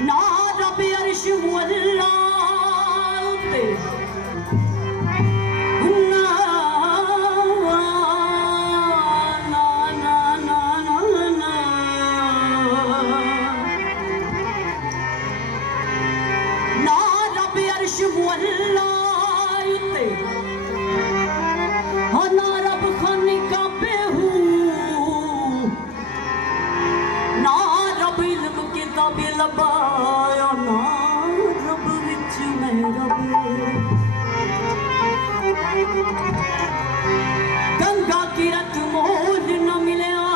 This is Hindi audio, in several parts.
ना रब अर्श मुअल्ला ते ना ना ना ना ना ना ना रब अर्श मुअल्ला ते ना रब खाने का ना रब इल्म किताब लबाया ना रब विच मैं रब गंगा किरत मोल न मिलया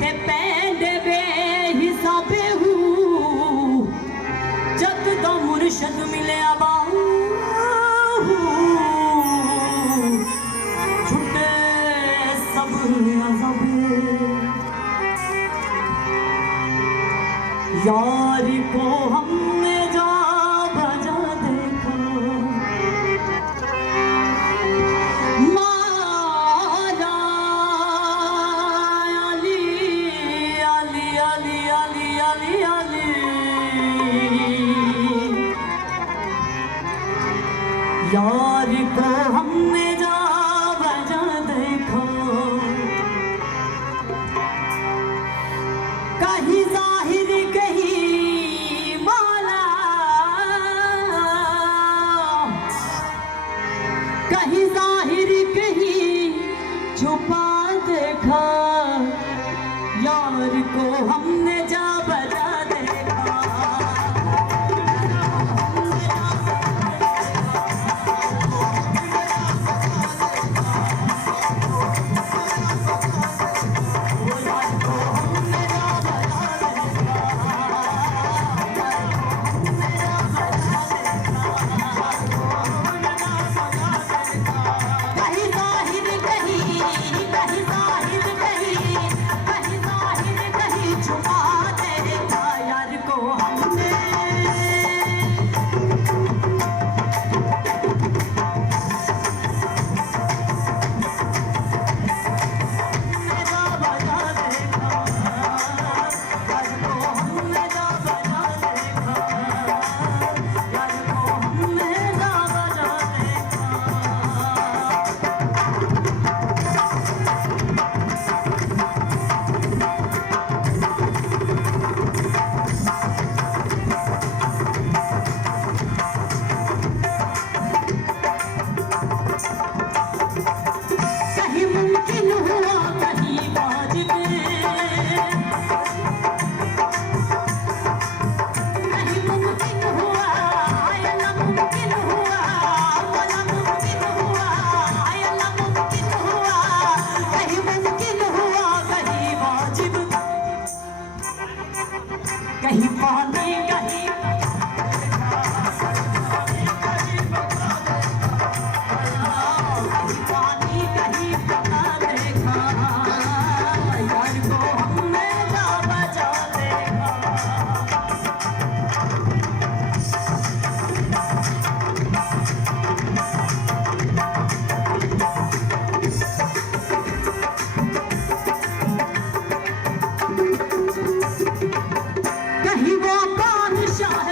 ते पैंदे बेहिसाबे हूँ जद दा मुर्शद मिलया बाहू छुटे सब अज़बे यार को हमने जा बजा देखा मारा अली अली अली अली अली अली यार को हमने जा बजा देखा कहीं जाहिर कहीं माला कहीं जाहिर कहीं छुपा देखा यार को हमने जा बजा देखा कहीं पानी कहीं पानी कहीं पता देखा यार को हमने जा बजा देखा कहीं वो बादशाह